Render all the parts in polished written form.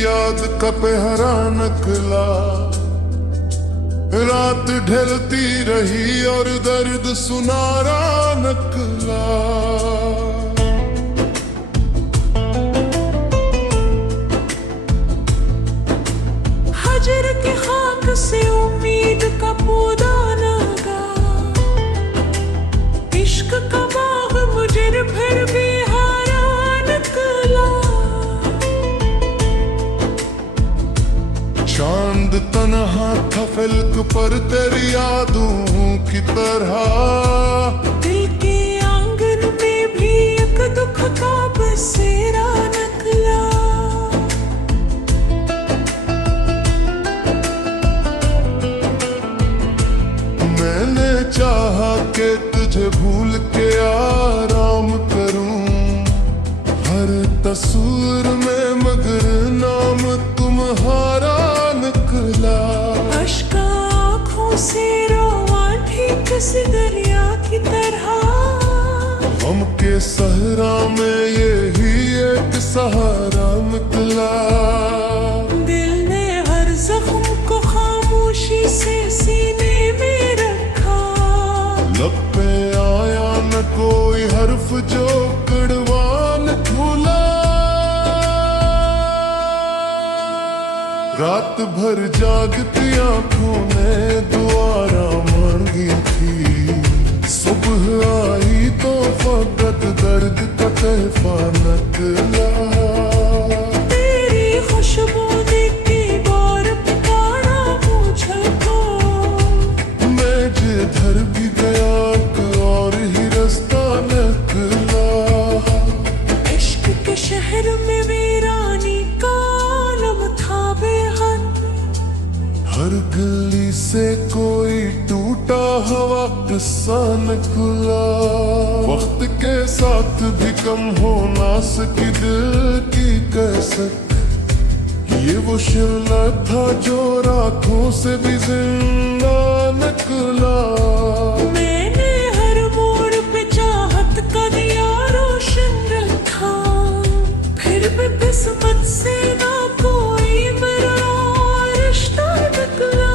याद का पहरा निकला। रात ढलती रही और दर्द सुनारा निकला। हजर के खाक से उम्मीद का पौधा लगा। इश्क का बाग मुझे फिर भी हारा निकला। चांद तन्हा था फलक पर तेरी यादों की तरह। दिल के आंगन में भी एक दुख का बसेरा निकला। मैंने चाहा कि तुझे भूल के आराम करूं। हर तस्वीर में मगर नाम तुम्हारा निकला। अश्क आँखों से रोआ ठीक किसी दरिया की तरह। हम के सहरा में यही एक सहारा निकला। दिल ने हर जख्म को खामोशी से सीने में रखा। लब पे आया न कोई हर्फ जो कड़वान भूला। रात भर जागती आंखों ने दुआरा मांगी थी। सुबह आई तो फकत दर्द का तहफा निकला। तेरी खुशबू देख के बार पुकारा मुझको। मैं जिधर भी गया और ही रास्ता निकला। इश्क के शहर में वीरानी का आलम था बेहद। हर गली से कोई टूटा हुआ किस्सा निकला। वक्त के साथ भी कम हो ना सकी दिल की कसक। ये वो शिमला था जो रातों से भी जिंदा निकला। मैंने हर मोड़ पे चाहत का दिया रोशन रखा। फिर भी किस्मत से ना कोई मेरा रिश्ता निकला।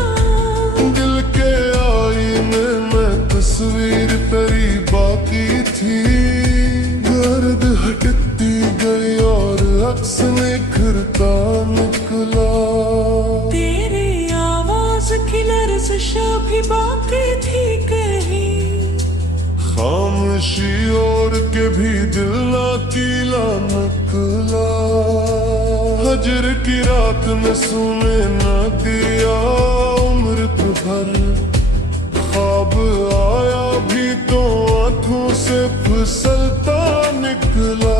दिल के आईने में तस्वीर तेरी बाकी थी। गर्द हटती गई और अक्स निखरता निकला। तेरी आवाज की लर्ज़िश भी बाकी थी कहीं। खामोशी और के भी दिल ना कीला निकला। हजर की रात में सोने न दिया अमृत भर। ख्वाब आया भी तो आंखों से फिसलता निकला।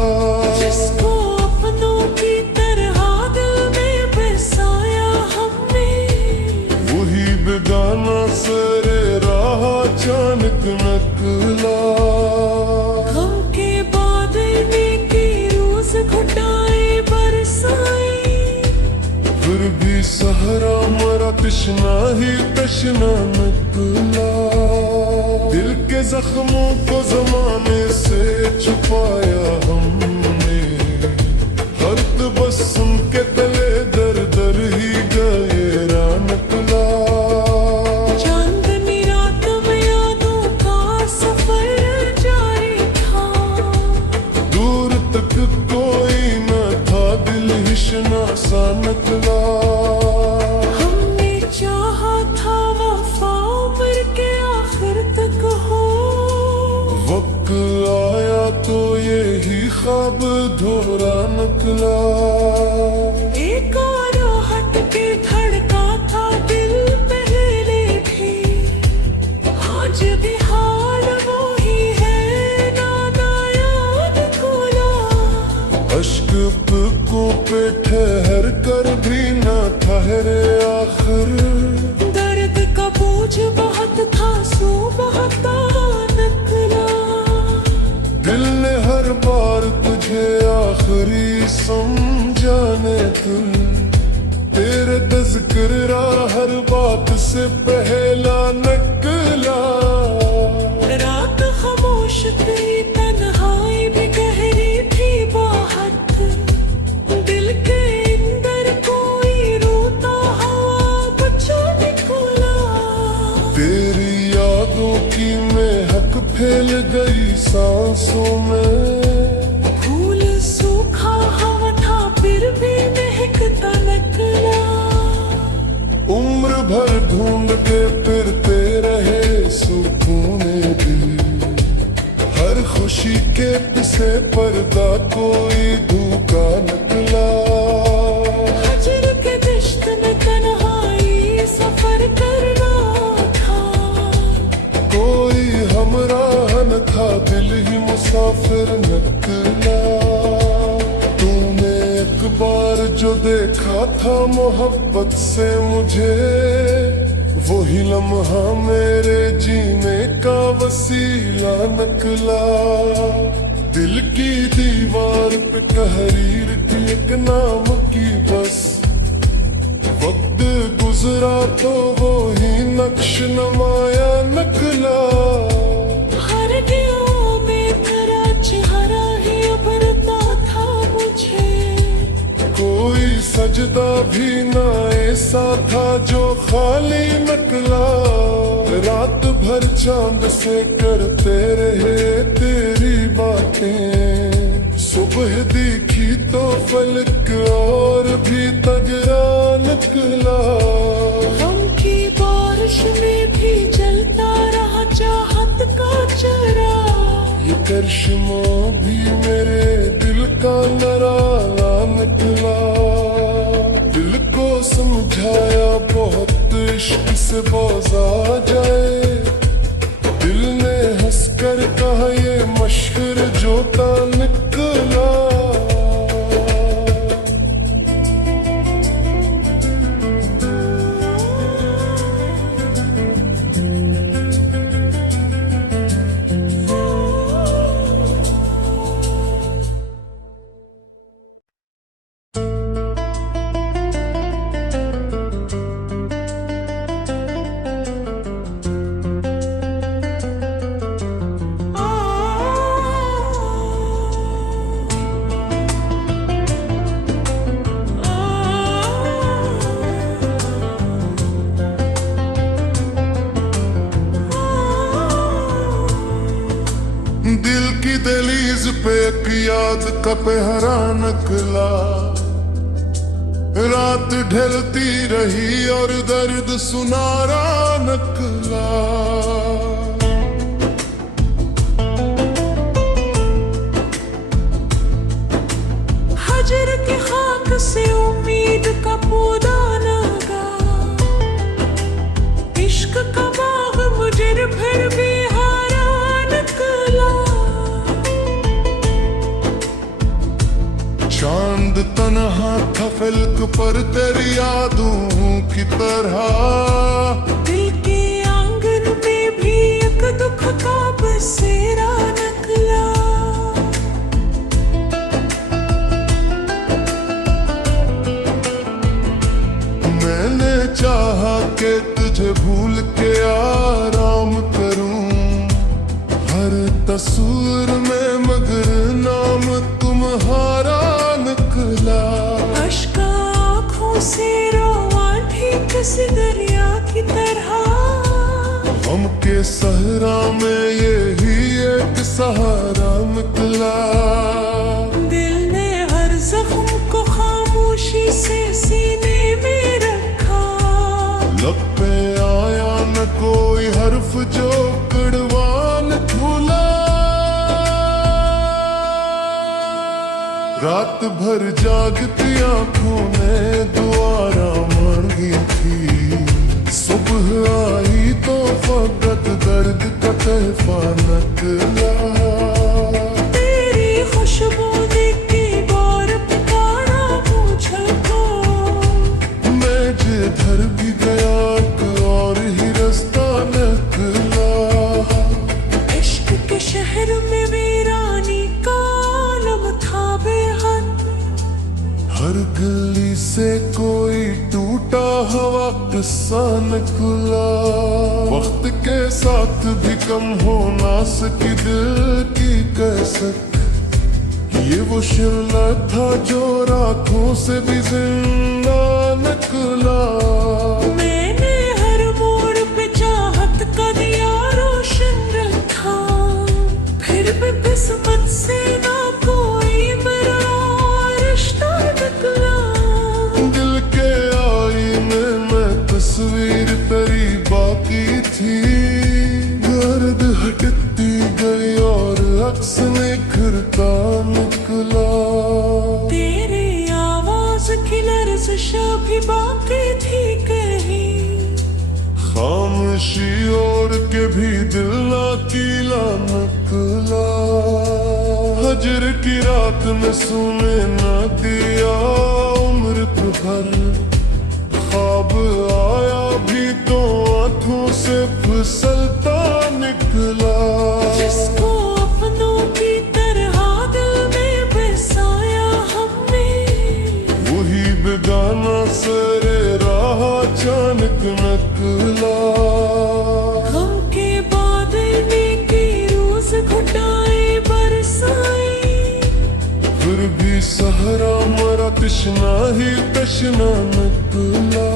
जिसको अपनों की तरह दिल में बसाया हमने। वही बेगाना सरे राह अचानक निकला। गम के बादल में की रोज घुटाए बरसाए। फिर भी सहरा मरा तृष्णा ही तृष्णा निकला। दिल के जख्मों को जमाने से छुपाया हमने। हर तबस्सुम के तले दर दर ही गहरा निकला। चांदनी रात में यादों का सफर जारी था। दूर तक कोई न था दिल हिशना सा निकला। हमने चाहा था वफा उम्र के आखिर तक हो। वक्त आया तो यही ख्वाब धोरा निकला। एक और हट के धड़का था दिल पहले भी। आज भी हाल वो ही है नाना याद खुला। अश्क को पे ठहर कर भी न ठहरे आखिर। दर्द का बोझ बहुत था सो बहता निकला। दिल ने हर बार तुझे आखिरी समझाने तुम। तेरे तज़किरा हर बात से पहला निकला। रात खामोश थी तन्हाई भी गहरी थी बहुत। दिल के अंदर खेल गई सांसों में। फूल सूखा हवा था फिर भी महकता निकला। उम्र भर ढूंढ के फिरते रहे सुकून दिल। हर खुशी के पीछे पर्दा कोई धोखा निकला। हजर के दश्त में तन्हाई सफर करना था। कोई हमराह न था दिल ही मुसाफिर निकला। तूने एक बार जो देखा था मोहब्बत से मुझे, वही लम्हा मेरे जीने का वसीला निकला। दिल की दीवार पे तहरीर की एक नाम की बस। वक्त गुजरा तो वो ही नक्श नमाया निकला। हर दियों में तेरा चेहरा ही उभरता था मुझे। कोई सजदा भी ना ऐसा था जो खाली निकला। रात भर चांद से करते रहे तेरी बातें। सुबह देखी तो फलक और भी तगड़ा निकला। गम की बारिश में भी जलता रहा चाहत का चरा। ये करिश्मा भी मेरे दिल का नराला निकला। दिल को समझाया बहुत इश्क से बौझा जाए। दिल ने हंसकर कहा ये मशहूर जोता निकला। दिल की दहलीज पे एक याद का पहरा निकला। रात ढलती रही और दर्द सुनारा निकला। हजर के खाक से उम्मीद का पौधा लगा। इश्क का बाग मुझे फिर भी हारा निकला। चांद तन्हा था फलक पर तेरी यादों की तरह। दिल के आंगन में भी एक दुख का बसेरा निकला। मैंने चाहा कि तुझे भूल के आराम करूं। हर तस्वीर में मगर नाम तुम्हारा निकला। अश्क आँखों से रोआ ठीक किसी दरिया की तरह। हम के सहरा में यही एक सहारा निकला। दिल ने हर जख्म को खामोशी से सीने में रखा। लब पे आया न कोई हर्फ जो कड़वान भूला। रात भर जागती आंखों ने दुआरा मांगी थी। सुबह आई तो फकत दर्द का तहफा निकला। तेरी खुशबू देख के गौर पुकारा मुझको। मैं जिधर भी गया एक और ही रास्ता निकला। इश्क के शहर में वीरानी का आलम था बेहद। हर गली से कोई टूटा हुआ किस्सा निकला। वक्त के साथ भी कम हो ना सकी दिल की कसक। ये वो शिमला था जो रातों से भी जिंदा निकला। मैंने हर मोड़ पे चाहत का दिया रोशन रखा। खामोशी ओढ़ के भी दिल ना कीला नकला। हजर की रात में सोने न दिया उम्र भर, ख्वाब आया भी तो आंखों से फिसलता निकला। जिसको अपनों की तरह दिल में बसाया हमने, वही बेगाना सरे राह अचानक नकला। गम के बादल में की रोज घुटाए बरसाए, फिर भी सहरा मरा तृष्णा ही तृष्णा नकला।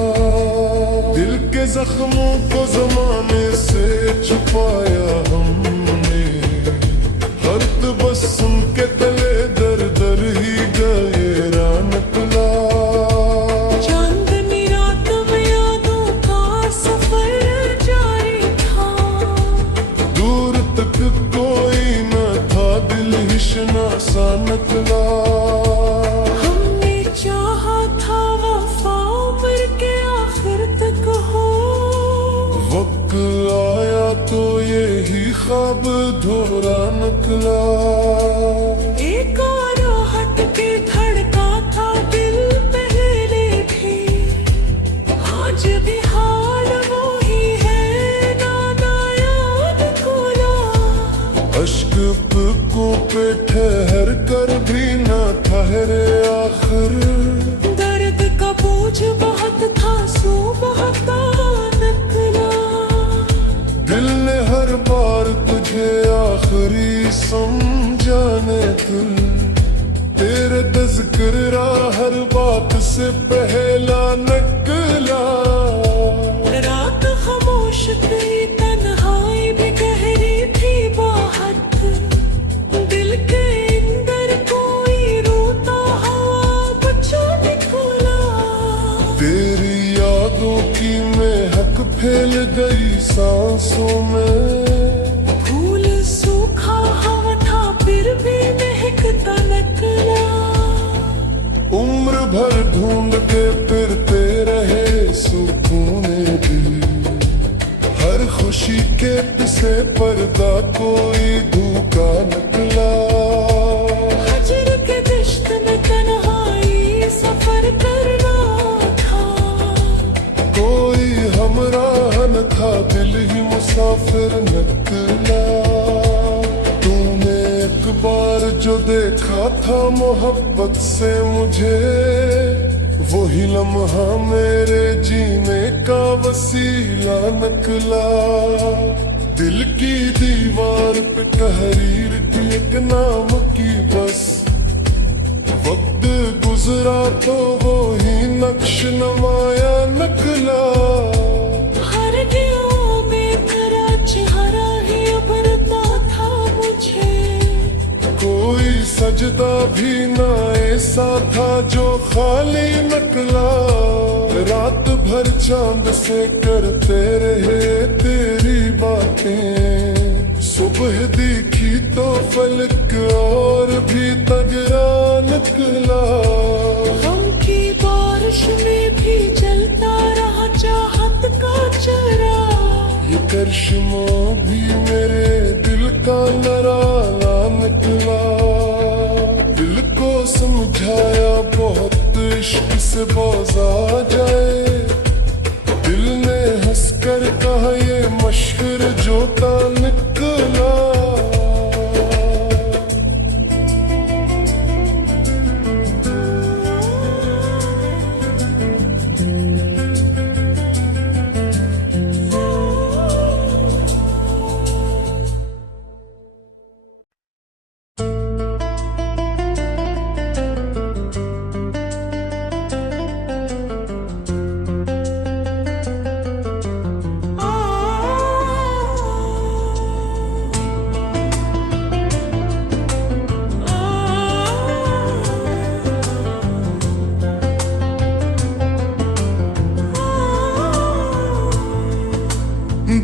दिल के जख्मों को जमाने से छुपाया हमने, हर तबस्सुम के तले दर दर ही गहरा नकला। चांदनी रात में यादों का सफर जारी था, दूर तक कोई न था दिल हिशना सा नकला। हमने चाहा था वफा उम्र के आखिर तक हो, वक्त आया तो यही ख्वाब धोरा नकला। एक और हट के धड़का था दिल पहले भी, आज भी हाल वो ही है नाना याद कोला। अश्क को पे ठहर कर भी न ठहरे आखिर, दर्द का बोझ बहुत था सो बहता नकला। दिल ने हर बार तुझे आखिरी समझाने दिल, तेरे तज़किरा हर बात से पहला नकला। रात खामोश थी तन्हाई भी गहरी थी बाहर, दिल के अंदर कोई रोता हवा बचा निकला। तेरी यादों की महक फैल गई सांसों में, फूल सूखा हवा था फिर भी महकता नकला। उम्र भर ढूंढते फिरते रहे सुकून दिल, हर खुशी के पीछे पर्दा कोई धोखा नकला। हजर के दश्त में तन्हाई सफर करना था, कोई हमराह न था दिल ही मुसाफिर नकला। तूने एक बार जो देखा था मोहब्बत से मुझे, वही लम्हा मेरे जीने का वसीला नकला। दिल की दीवार पे तहरीर की एक नाम की बस, वक्त गुजरा तो वो ही नक्श नमाया नकला। हर दिलों में तेरा चेहरा ही उभरता था मुझे, कोई सजदा भी ना ऐसा था जो खाली नकला। रात भर चांद से करते रहे तेरी बातें, सुबह देखी तो फलक और भी तगड़ा निकला। गम की बारिश में भी जलता रहा चाहत का चरा, ये करिश्मा भी मेरे दिल का नराला निकला। दिल को समझाया बहुत इश्क से बाजा जाए, दिल ने हंसकर कहा ये मशहूर जोता निकला।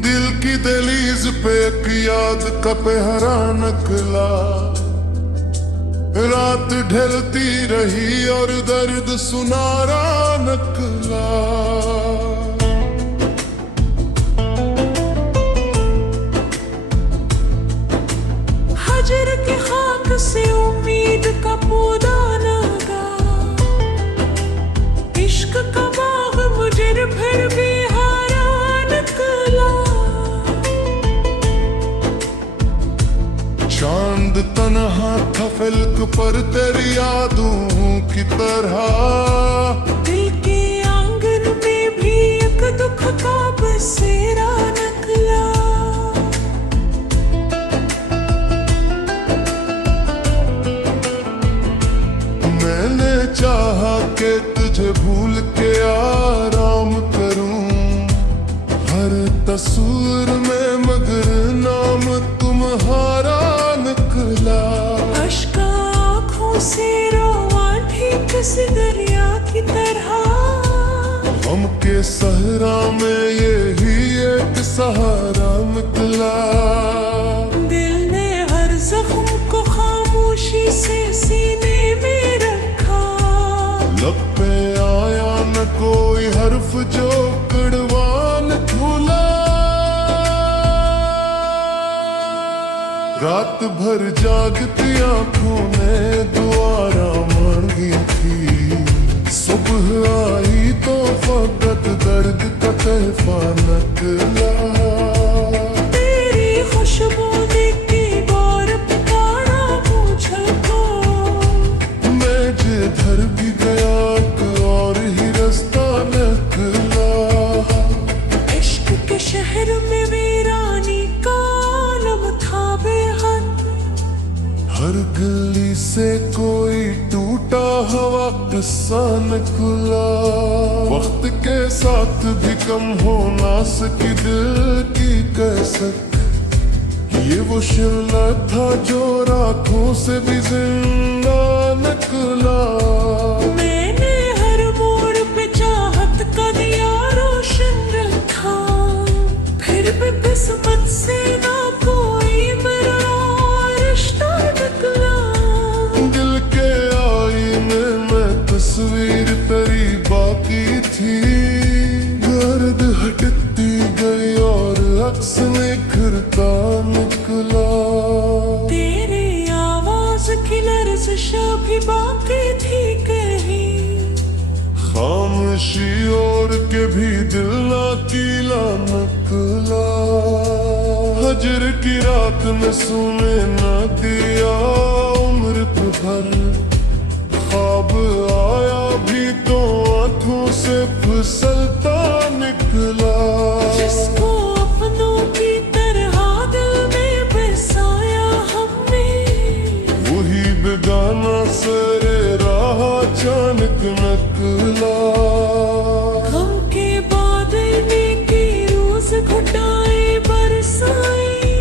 दिल की दहलीज पे एक याद का पहरा नकला। रात ढलती रही और दर्द सुनारा नकला। महफिल पर तेरी यादों की तरह। दिल के आंगन में भी एक दुख का बसेरा निकला। मैंने चाहा कि तुझे भूल के आराम करूं हर तस्वीर में, मगर नाम तुम्हारा निकला। अश्क आँखों से रोआ ठीक किसी दरिया की तरह। गम के सहरा में यही एक सहारा निकला। दिल ने हर जख्म को खामोशी से सीने में रखा। लब पे आया न कोई हर्फ जो कड़वान खुला। रात भर जागती आंखों ने दुआरा मांगी थी। सुबह आई तो फकत दर्द का तहफा निकला। तेरी खुशबू देख के गौर पुकारा मुझको। मैं जिधर भी गया और ही रास्ता निकला। इश्क के शहर में वीरानी का आलम था बेहद। हर गली से कोई टूटा हुआ किस्सा निकला। वक्त के साथ भी कम हो ना सकी दिल की कसक। ये वो शिमला था जो रातों से भी जिंदा निकला। मैंने हर मोड़ पे चाहत का दिया रोशन रखा। फिर भी किस्मत से ना कोई मेरा रिश्ता निकला। दिल के आईने में तस्वीर तेरी बाकी थी। गर्द हटती गई और अक्स निखरता निकला। तेरी आवाज की लर्जिश भी बाकी थी कहीं। खामोशी और के भी दिल ना कीला निकला। हजर की रात में सोने न दिया उम्र भर। ख्वाब आया भी तो आंखों से फिसलता निकला। जिसको अपनों की तरह दिल में बसाया हमने। वही बेगाना सरे राह अचानक निकला। गम के बादल में की रोज घुटाए बरसाए।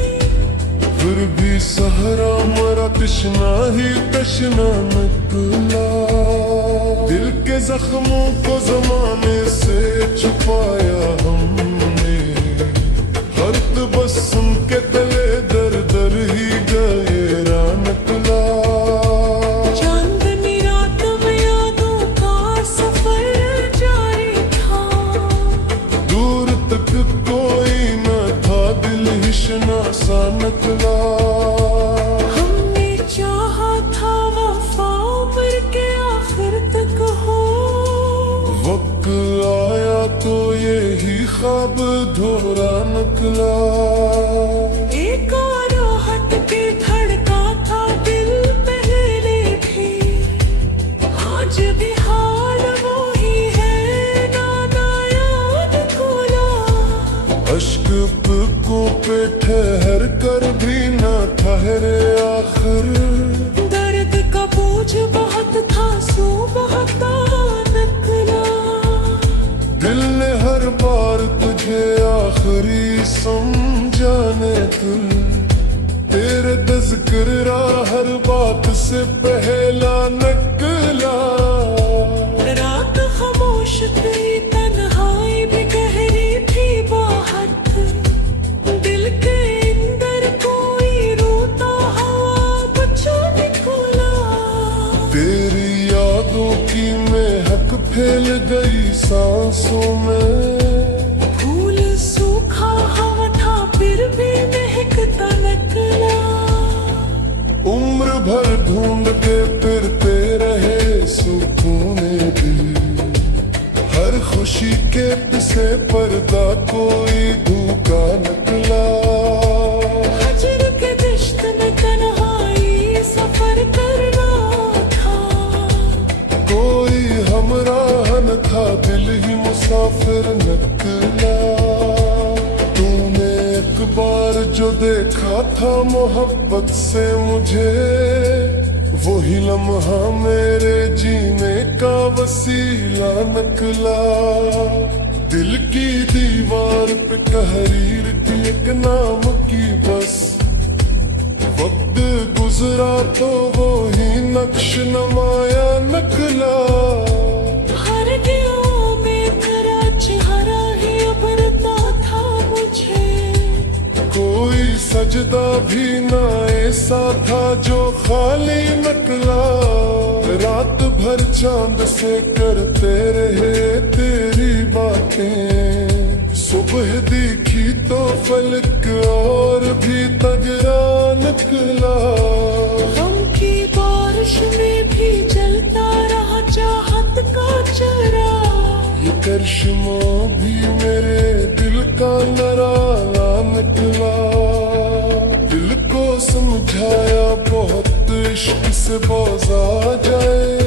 फिर भी सहरा मरा तृष्णा ही तृष्णा निकला। दिल के जख्मों को जमाने से छुपाया हमने। हर तबस्सुम के तले दर दर ही गहरा निकला। चांदनी रात में यादों का सफर जारी था। दूर तक कोई न था दिल हिशना सा निकला। हमने चाहा था वफा उम्र के आखिर तक हो। वक्त आया तो यही ख्वाब धोरा निकला। एक और हट के धड़का था दिल पहले भी। आज भी हाल वो ही है नाना याद कोला। अश्क को पे ठहर कर भी न ठहरे आखिर। दर्द का बोझ बहुत था सो बहता निकला। दिल ने हर बार तुझे आखिरी समझाने तुल। तेरे तज़किरा हर बात से पहला निकला। रात खामोश थी तन्हाई भी गहरी थी बहुत। दिल के अंदर कोई रोता हवा बचा निकला। तेरी यादों की महक फैल गई सांसों में। फूल सूखा हवा था फिर भी महकता निकला। उम्र भर ढूंढ के फिरते रहे सुकून दिल। हर खुशी के पीछे पर्दा कोई धोखा निकला। हजर के दिश्त में तन्हाई सफर कर था दिल ही मुसाफिर निकला। तूने एक बार जो देखा था मोहब्बत से मुझे, वही लम्हा मेरे जीने का वसीला निकला। दिल की दीवार पे तहरीर की एक नाम की बस, वक्त गुजरा तो वो ही नक्श नमाया निकला। हर दिलों में तेरा चेहरा ही उभरता था मुझे, कोई सजदा भी ना ऐसा था जो खाली निकला। रात भर चांद से करते रहे तेरी बातें, सुबह देखी तो फलक और भी तगड़ा निकला। गम की बारिश में भी जलता रहा चाहत का चेहरा। ये करिश्मा भी मेरे दिल का नराला निकला। दिल को समझाया बहुत इश्क से बाज़ आ जाए,